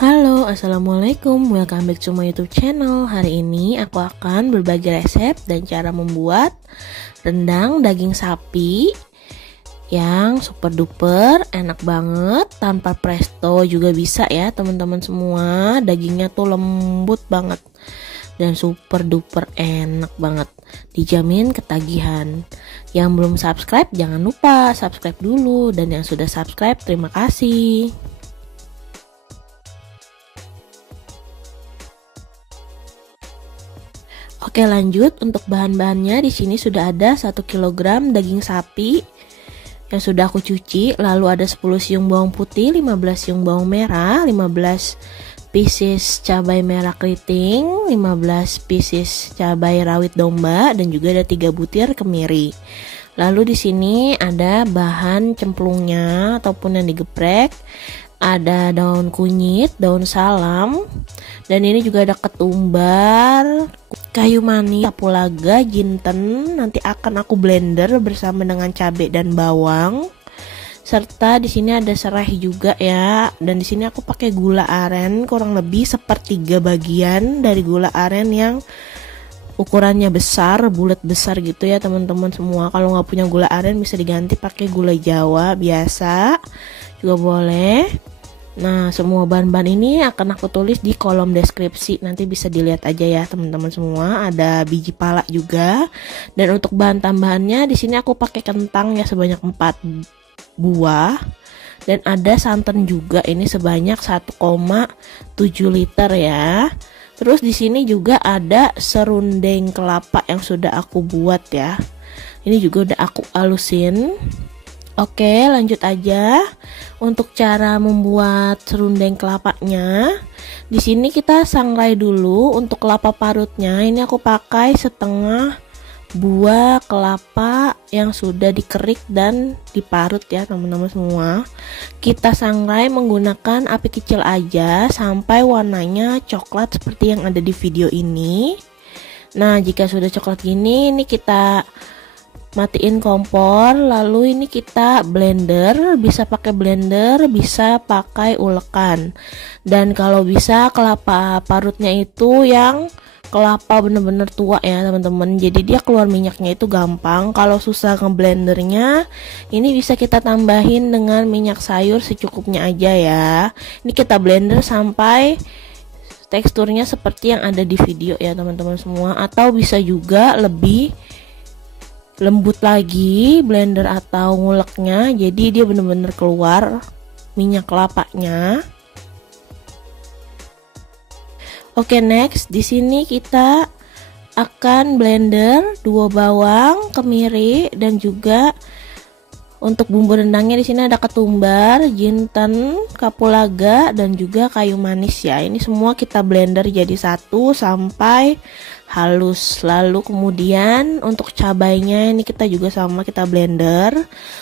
Halo, assalamualaikum, welcome back to my YouTube channel. Hari ini aku akan berbagi resep dan cara membuat rendang daging sapi yang super duper enak banget, tanpa presto juga bisa ya teman-teman semua. Dagingnya tuh lembut banget dan super duper enak banget, dijamin ketagihan. Yang belum subscribe jangan lupa subscribe dulu, dan yang sudah subscribe terima kasih. Oke, lanjut. Untuk bahan-bahannya di sini sudah ada 1 kg daging sapi yang sudah aku cuci, lalu ada 10 siung bawang putih, 15 siung bawang merah, 15 pieces cabai merah keriting, 15 pieces cabai rawit domba, dan juga ada 3 butir kemiri. Lalu di sini ada bahan cemplungnya ataupun yang digeprek. Ada daun kunyit, daun salam, dan ini juga ada ketumbar, kayu manis, kapulaga, jinten. Nanti akan aku blender bersama dengan cabai dan bawang. Serta di sini ada serai juga ya. Dan di sini aku pakai gula aren, kurang lebih 1/3 bagian dari gula aren yang ukurannya besar, bulat besar gitu ya teman-teman semua. Kalau nggak punya gula aren bisa diganti pakai gula Jawa biasa juga boleh. Nah, semua bahan-bahan ini akan aku tulis di kolom deskripsi, nanti bisa dilihat aja ya teman-teman semua. Ada biji pala juga. Dan untuk bahan tambahannya di sini aku pakai kentang ya sebanyak 4 buah, dan ada santan juga, ini sebanyak 1,7 liter ya. Terus di sini juga ada serundeng kelapa yang sudah aku buat ya. Ini juga udah aku halusin. Oke, lanjut aja. Untuk cara membuat serundeng kelapanya, di sini kita sangrai dulu. Untuk kelapa parutnya, ini aku pakai setengah buah kelapa yang sudah dikerik dan diparut ya teman-teman semua. Kita sangrai menggunakan api kecil aja sampai warnanya coklat seperti yang ada di video ini. Nah, jika sudah coklat gini, ini kita matiin kompor, lalu ini kita blender. Bisa pakai blender, bisa pakai ulekan. Dan kalau bisa kelapa parutnya itu yang kelapa bener-bener tua ya teman-teman, jadi dia keluar minyaknya itu gampang. Kalau susah ngeblendernya, ini bisa kita tambahin dengan minyak sayur secukupnya aja ya. Ini kita blender sampai teksturnya seperti yang ada di video ya teman-teman semua, atau bisa juga lebih lembut lagi blender atau nguleknya, jadi dia bener-bener keluar minyak kelapanya. Oke, next di sini kita akan blender 2 bawang, kemiri, dan juga untuk bumbu rendangnya di sini ada ketumbar, jinten, kapulaga, dan juga kayu manis ya. Ini semua kita blender jadi satu sampai halus. Lalu kemudian untuk cabainya ini kita juga sama, kita blender.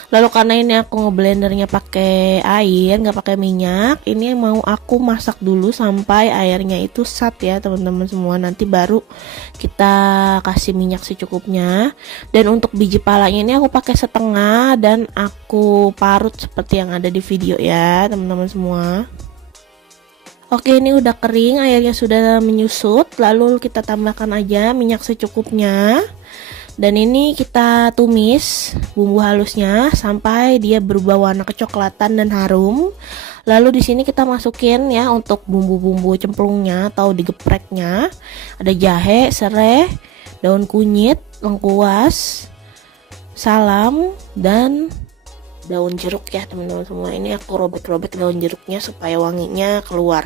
Lalu karena ini aku ngeblendernya pakai air, nggak pakai minyak, ini mau aku masak dulu sampai airnya itu sat ya teman-teman semua. Nanti baru kita kasih minyak secukupnya. Dan untuk biji palanya ini aku pakai setengah dan aku parut seperti yang ada di video ya teman-teman semua. Oke, ini udah kering, airnya sudah menyusut. Lalu kita tambahkan aja minyak secukupnya. Dan ini kita tumis bumbu halusnya sampai dia berubah warna kecoklatan dan harum. Lalu di sini kita masukin ya untuk bumbu-bumbu cemplungnya atau digepreknya. Ada jahe, serai, daun kunyit, lengkuas, salam, dan daun jeruk ya teman-teman semua. Ini aku robek-robek daun jeruknya supaya wanginya keluar.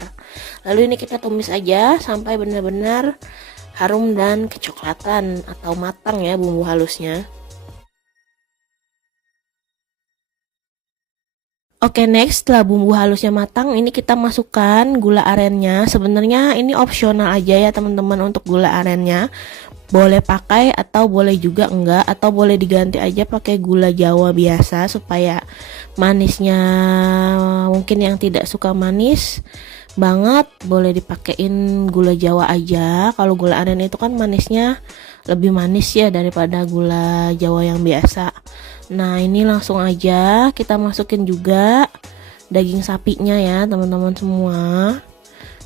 Lalu ini kita tumis aja sampai benar-benar harum dan kecoklatan atau matang ya bumbu halusnya. Oke, next setelah bumbu halusnya matang, ini kita masukkan gula arennya. Sebenarnya ini opsional aja ya teman-teman untuk gula arennya. Boleh pakai atau boleh juga enggak, atau boleh diganti aja pakai gula Jawa biasa supaya manisnya, mungkin yang tidak suka manis banget boleh dipakein gula Jawa aja. Kalau gula aren itu kan manisnya lebih manis ya daripada gula Jawa yang biasa. Nah, ini langsung aja kita masukin juga daging sapinya ya teman-teman semua.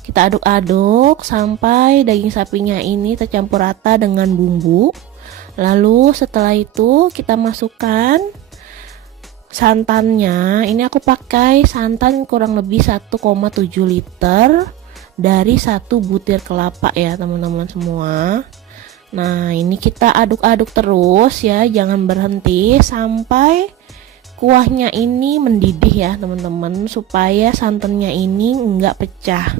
Kita aduk-aduk sampai daging sapinya ini tercampur rata dengan bumbu. Lalu setelah itu kita masukkan santannya. Ini aku pakai santan kurang lebih 1,7 liter dari 1 butir kelapa ya teman-teman semua. Nah ini kita aduk-aduk terus ya, jangan berhenti sampai kuahnya ini mendidih ya teman-teman, supaya santannya ini enggak pecah.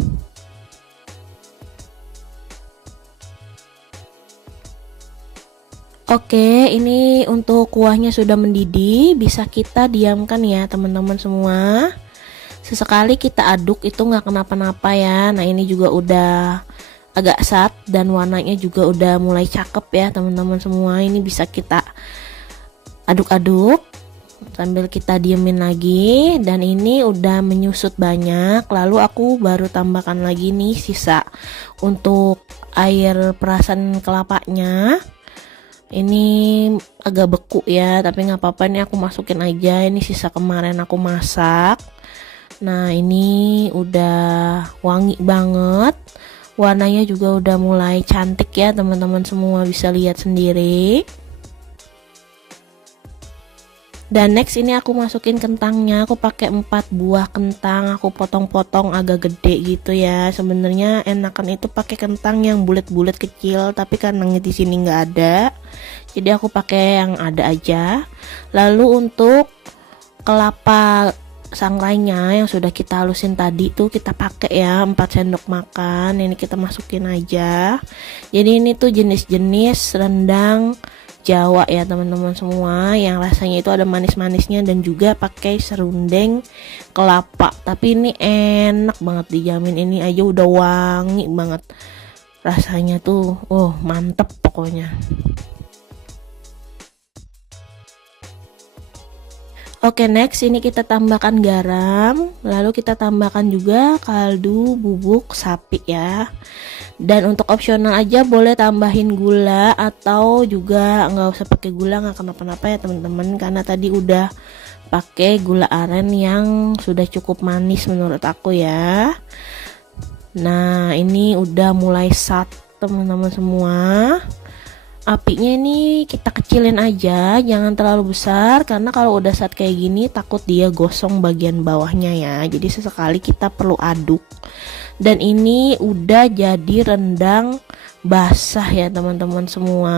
Oke, ini untuk kuahnya sudah mendidih, bisa kita diamkan ya teman-teman semua. Sesekali kita aduk, itu nggak kenapa-napa ya. Nah ini juga udah agak sat dan warnanya juga udah mulai cakep ya teman-teman semua. Ini bisa kita aduk-aduk sambil kita diemin lagi, dan ini udah menyusut banyak. Lalu aku baru tambahkan lagi nih sisa untuk air perasan kelapanya. Ini agak beku ya, tapi nggak apa-apa, ini aku masukin aja, ini sisa kemarin aku masak. Nah ini udah wangi banget, warnanya juga udah mulai cantik ya teman-teman semua, bisa lihat sendiri. Dan next ini aku masukin kentangnya. Aku pakai 4 buah kentang, aku potong-potong agak gede gitu ya. Sebenarnya enakan itu pakai kentang yang bulat-bulat kecil, tapi karena di sini nggak ada, jadi aku pakai yang ada aja. Lalu untuk kelapa sangrainya yang sudah kita halusin tadi tuh kita pakai ya 4 sendok makan. Ini kita masukin aja. Jadi ini tuh jenis-jenis rendang Jawa ya teman-teman semua, yang rasanya itu ada manis-manisnya dan juga pakai serundeng kelapa. Tapi ini enak banget, dijamin. Ini aja udah wangi banget rasanya tuh, mantep pokoknya. Oke, next ini kita tambahkan garam, lalu kita tambahkan juga kaldu bubuk sapi ya. Dan untuk opsional aja, boleh tambahin gula atau juga nggak usah pakai gula, nggak kenapa-napa ya teman-teman, karena tadi udah pakai gula aren yang sudah cukup manis menurut aku ya. Nah ini udah mulai sat teman-teman semua. Apinya ini kita kecilin aja, jangan terlalu besar, karena kalau udah sat kayak gini takut dia gosong bagian bawahnya ya. Jadi sesekali kita perlu aduk. Dan ini udah jadi rendang basah ya teman-teman semua.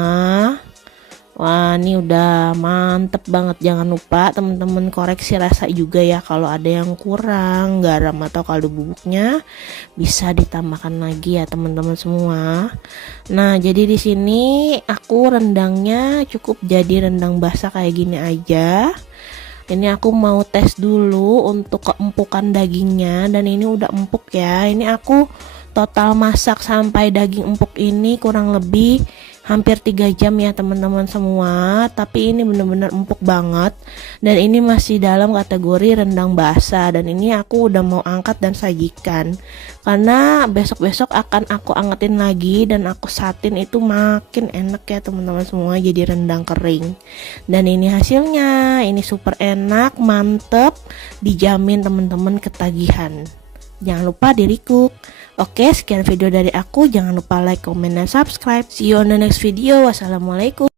Wah ini udah mantep banget. Jangan lupa teman-teman koreksi rasa juga ya, kalau ada yang kurang garam atau kaldu bubuknya bisa ditambahkan lagi ya teman-teman semua. Nah jadi di sini aku rendangnya cukup jadi rendang basah kayak gini aja. Ini aku mau tes dulu untuk keempukan dagingnya, dan ini udah empuk ya. Ini aku total masak sampai daging empuk ini kurang lebih hampir 3 jam ya teman-teman semua. Tapi ini bener-bener empuk banget, dan ini masih dalam kategori rendang basah. Dan ini aku udah mau angkat dan sajikan, karena besok-besok akan aku angetin lagi dan aku satin, itu makin enak ya teman-teman semua, jadi rendang kering. Dan ini hasilnya, ini super enak, mantep, dijamin teman-teman ketagihan. Jangan lupa di recook. Oke, sekian video dari aku. Jangan lupa like, comment, dan subscribe. See you on the next video. Wassalamualaikum.